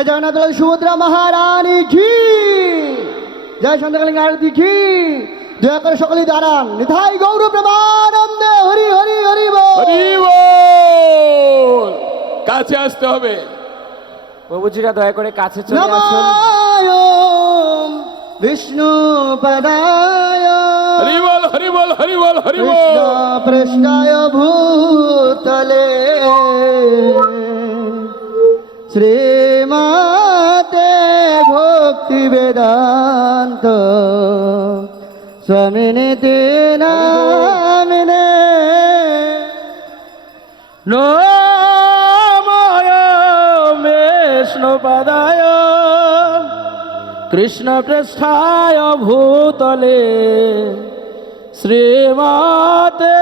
জয় জগন্নাথ সুভদ্রা মহারানী ঘি জয় সন্ধ্যাকালীন আরতি ঘি দয়া করে সকলেই দাঁড়ান নিধাই গৌর প্রেমানন্দে হরি হরি হরি বল। হরি বল কাছে আসতে হবে। প্রভুজিরা দয়া করে কাছে চলে আসুন। বিষ্ণু পদায় হরি বল হরি বল হরি বল হরি বল। কৃষ্ণ পৃষ্ঠায় ভূতলে। শ্রীমাতে বেদান্ত স্বামিনী নামিনে নময় বিষ্ণুপদায় কৃষ্ণ পৃষ্ঠায় ভূতলে শ্রীমতে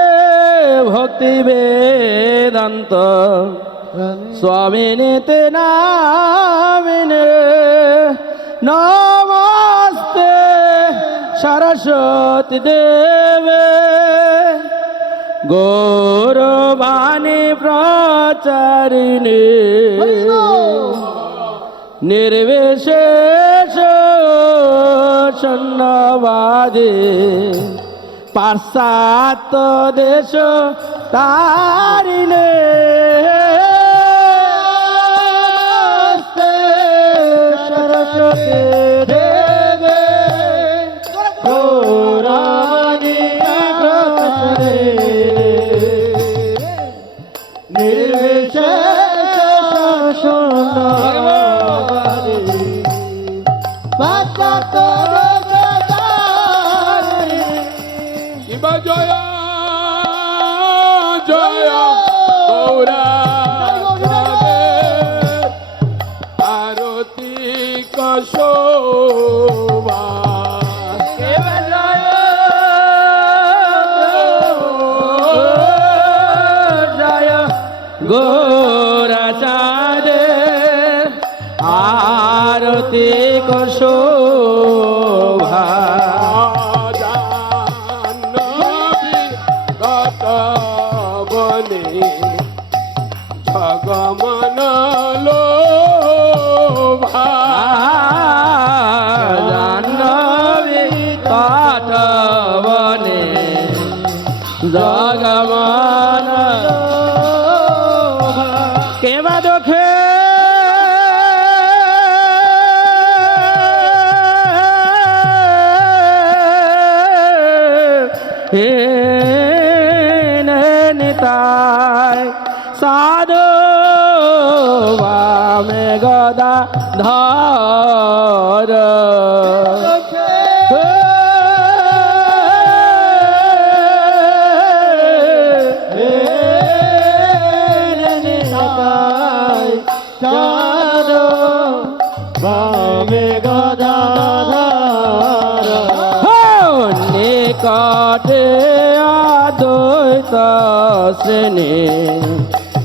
ভক্তি বেদান্ত স্বামিনীতে নামিনে নমস্তে সরস্বতী দেবে। গৌরবাণী প্রচারিণী। নির্বিশেষ সন্নবাদী পাশ্চাত্য দেশ তারিণে। সরস্বতী গদা ধর। নিকটে আদৈত শ্রেণি।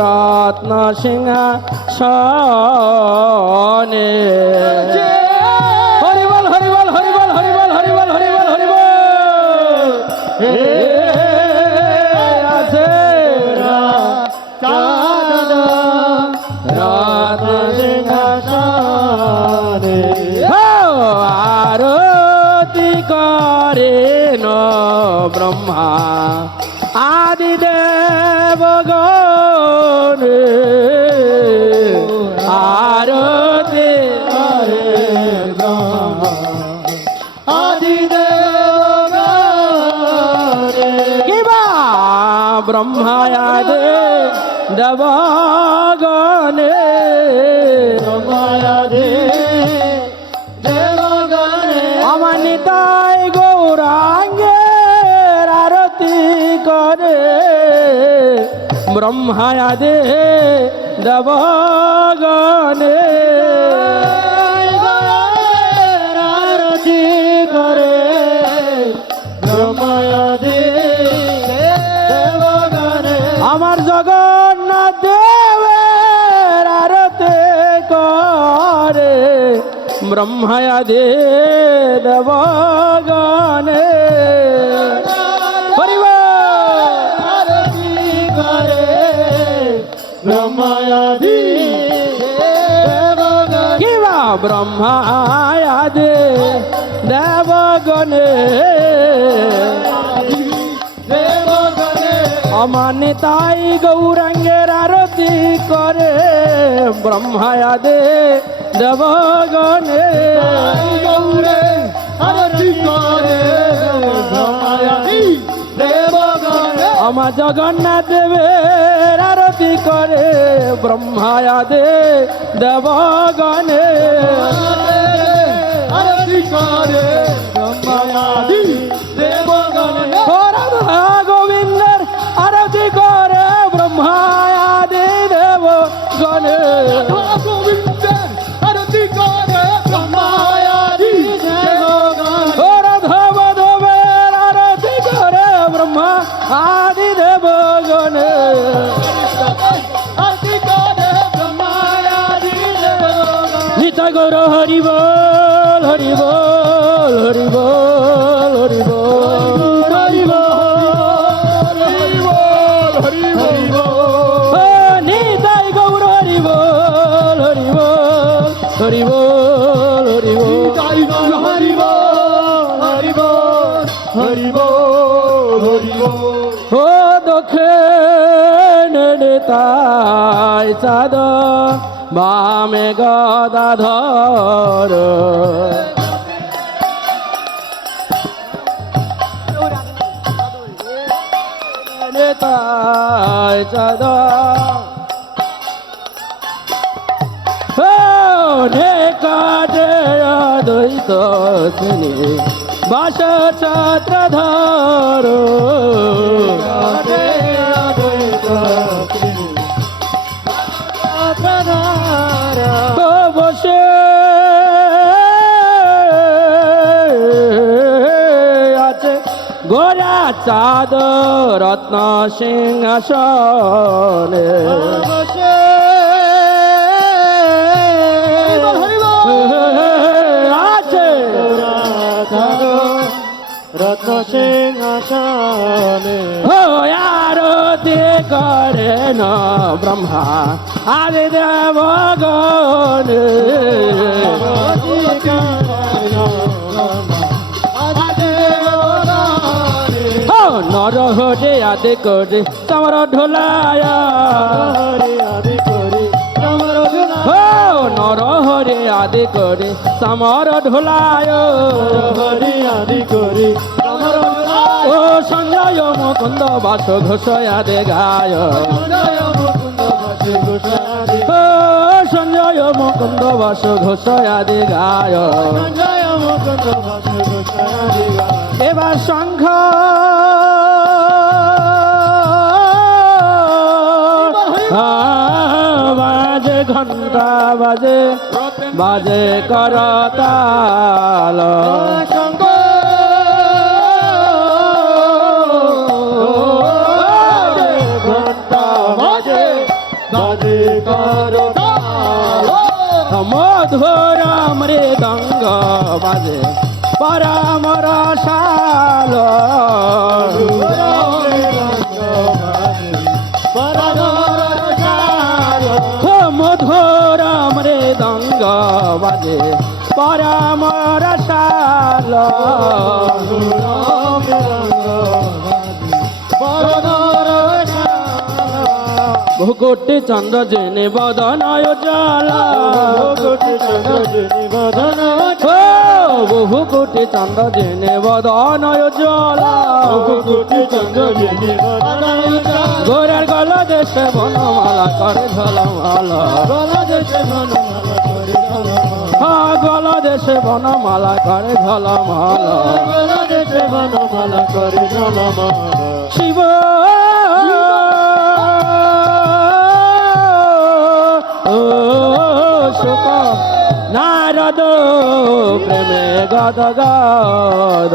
রত্ন সিংহা সনে। হরিবল হরিবল হরিবল হরিবল হরিবল হরিবল হরিবল। করে। ব্রহ্মায়াদে দেবগণে। আরতি করে। ব্রহ্মায়াদি দেবগণে। আমার কিবা ব্রহ্মায়াদে দেবগণে দেবগণে। অমানিতাই গৌরাঙ্গের আরতি করে ব্রহ্মায়াদে দেবগণে। গৌরে আমার জগন্নাথ দেবের আরতি করে ব্রহ্মায়াদে দেবগণে। আরতি করে ব্রহ্মায়াদি আরতি করে ব্রহ্মায়াদি দেবগণে গৌর চাঁদ বামে গদাধর। তাই চাঁদ। ও নে কাটে দ্বৈত শ্রেণি বাস ছত্রধর। তো বসে। আছে গোরা চাঁদ রত্ন সিংহাসনে। আছে রত্ন সিংহাসনে। ও আরতি করে ন ব্রহ্মা। আদি দেবগণ ও নর হরে আদি করে তোমার ঢোলায়। নর হরে আদি করে সমর ঢোলায়। ও সঞ্জয় মুকুন্দ বাস ঘোষয়া দে গায়। সঞ্জয় মুকুন্দ বাস ঘোষয়া দে গায়। এবার শঙ্খ। বাজে ঘণ্টা বাজে বাজে করতাল। মধুর মৃদঙ্গ বাজে পরামর শাল। মধুর মৃদঙ্গ বাজে পরামর শাল। ভূকোটি চন্দ্র জেনে বদনয় জালা ও বহু কোটি চন্দ্র জেনে বদনয় জলা গোরের গল দেশে বনমালা করে ঝলমালা। গল দেশে বনমালা করে ঝলমালা। শিব সুখ নারদ প্রেমে গদ গদ।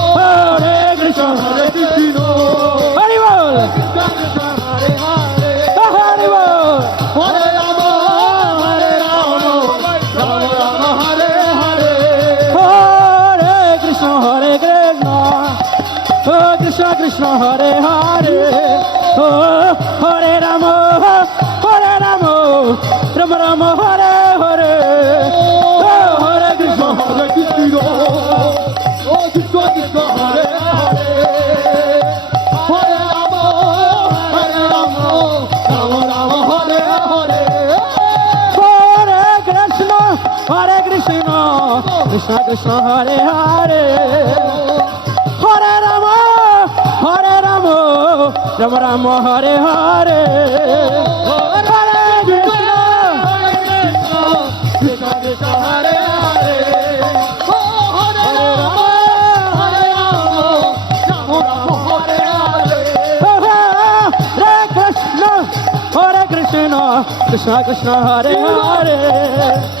হরে কৃষ্ণ, হরে বল কৃষ্ণ। হরে হরে বল হরে রাম হরে রাম রাম রাম হরে হরে হরে কৃষ্ণ হরে কৃষ্ণ। কৃষ্ণ কৃষ্ণ হরে হরে হরে রাম। কৃষ্ণ কৃষ্ণ হরে হরে। হরে রাম হরে রাম রাম রাম। হরে হরে হরে কৃষ্ণ হরে কৃষ্ণ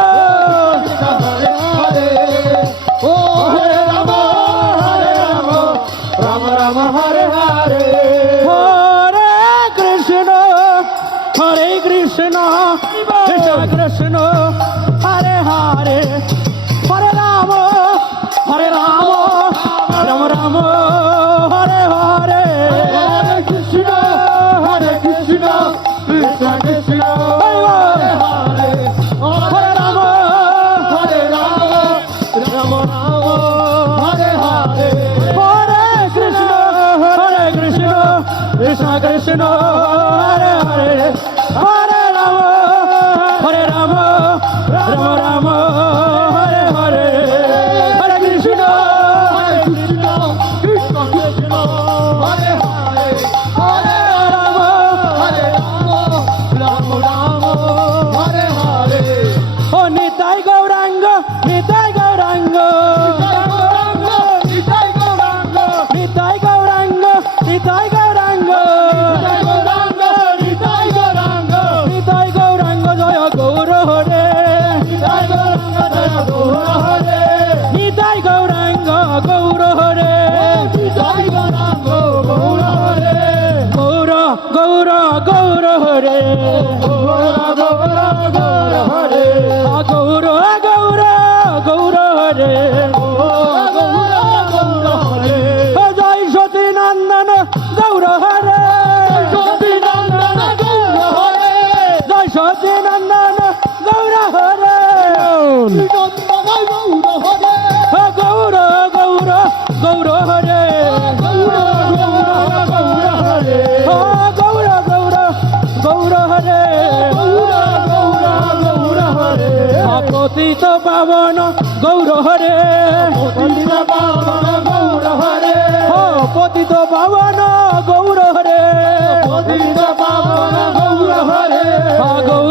কৃষ্ণ কৃষ্ণ হরে হরে। পতিত পাবন গৌর হরে পতিত পাবন গৌর হরে পতিত পাবন গৌর হরে পতিত পাবন গৌর হরে Gour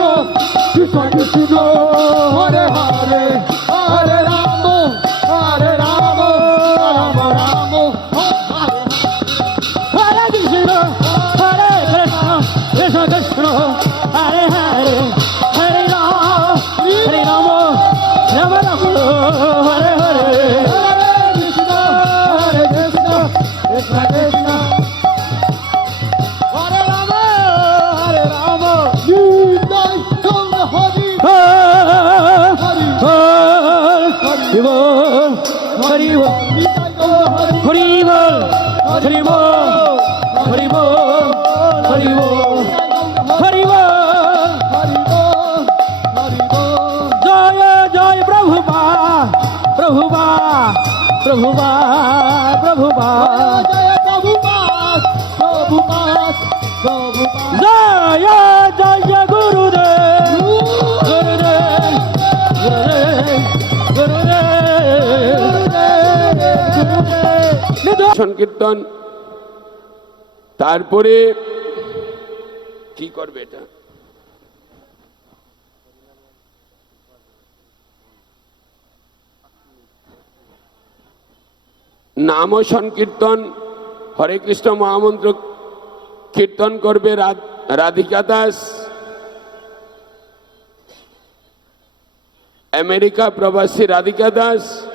This is to know. Prabhupada Prabhupada. সংকীর্তন তারপরে কি করবে এটা? নাম সংকীর্তন, হরে কৃষ্ণ মহামন্ত্র কীর্তন করবে রাধ- রাধিকা দাস। আমেরিকা প্রবাসী রাধিকা দাস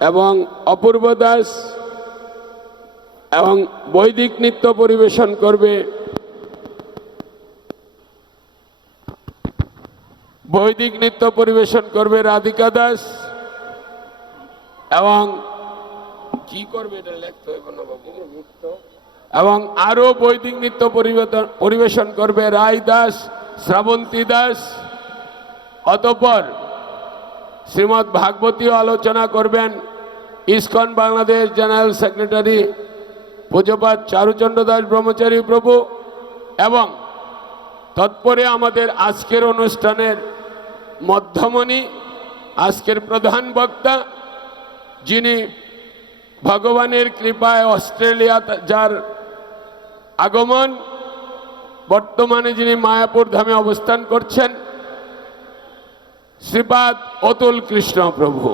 এবং অপূর্ব দাস এবং বৈদিক নৃত্য পরিবেশন করবে বৈদিক নৃত্য পরিবেশন করবে রাধিকা দাস এবং কি করবে এটা লিখতে হইব না বাবু এবং আরও বৈদিক নৃত্য পরিবেদন- পরিবেশন করবে রায় দাস, শ্রাবন্তী দাস। অতঃপর শ্রীমৎ ভাগবতীয় আলোচনা করবেন। ইসকন বাংলাদেশ জেনারেল সেক্রেটারি পূজ্যপাত চারুচন্দ্র দাস ব্রহ্মচারী প্রভু এবং তৎপরে আমাদের আজকের অনুষ্ঠানের মধ্যমণি, আজকের প্রধান বক্তা যিনি ভগবানের কৃপায় অস্ট্রেলিয়া যার আগমন, বর্তমানে যিনি মায়াপুর ধামে অবস্থান করছেন, শ্রীপাদ অতুল কৃষ্ণ প্রভু।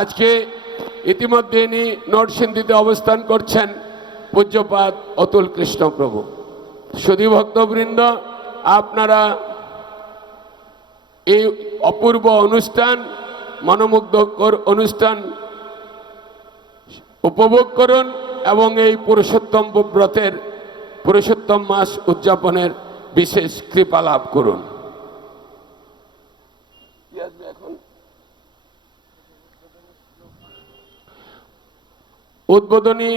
আজকে ইতিমধ্যে ইনি নরসিংদীতে অবস্থান করছেন পূজ্যপাদ অতুল কৃষ্ণ প্রভু। সুধী ভক্তবৃন্দ, আপনারা এই অপূর্ব অনুষ্ঠান, মনোমুগ্ধকর অনুষ্ঠান উপভোগ করুন এবং এই পুরুষোত্তম ব্রতের পুরুষোত্তম মাস উদযাপনের বিশেষ কৃপা লাভ করুন। উদ্বোধনী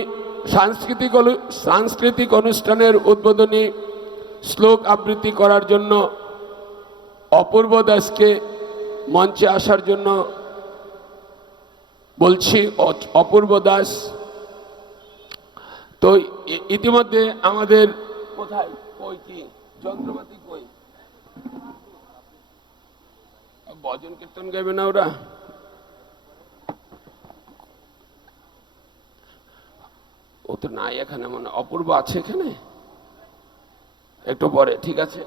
সাংস্কৃতিক সাংস্কৃতিক অনুষ্ঠানের উদ্বোধনী শ্লোক আবৃত্তি করার জন্য অপূর্ব দাসকে মঞ্চে আসার জন্য বলছি অপূর্ব দাস। তো ইতিমধ্যে আমাদের কোথায়? ভজন কীর্তন গাইবে না ওরা? ও তো নাই এখানে মানে অপূর্ব আছে এখানে? একটু পরে, ঠিক আছে?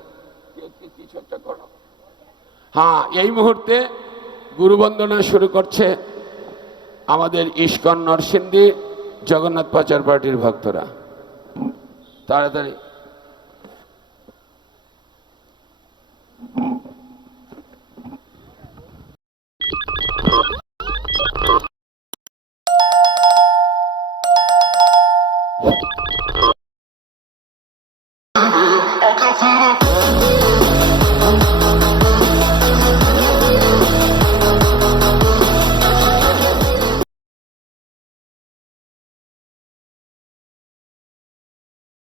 কিছু একটা করো। হ্যাঁ এই মুহূর্তে গুরুবন্দনা শুরু করছে। আমাদের ইস্কন নরসিংদী জগন্নাথ পাচার পার্টির ভক্তরা। তাড়াতাড়ি।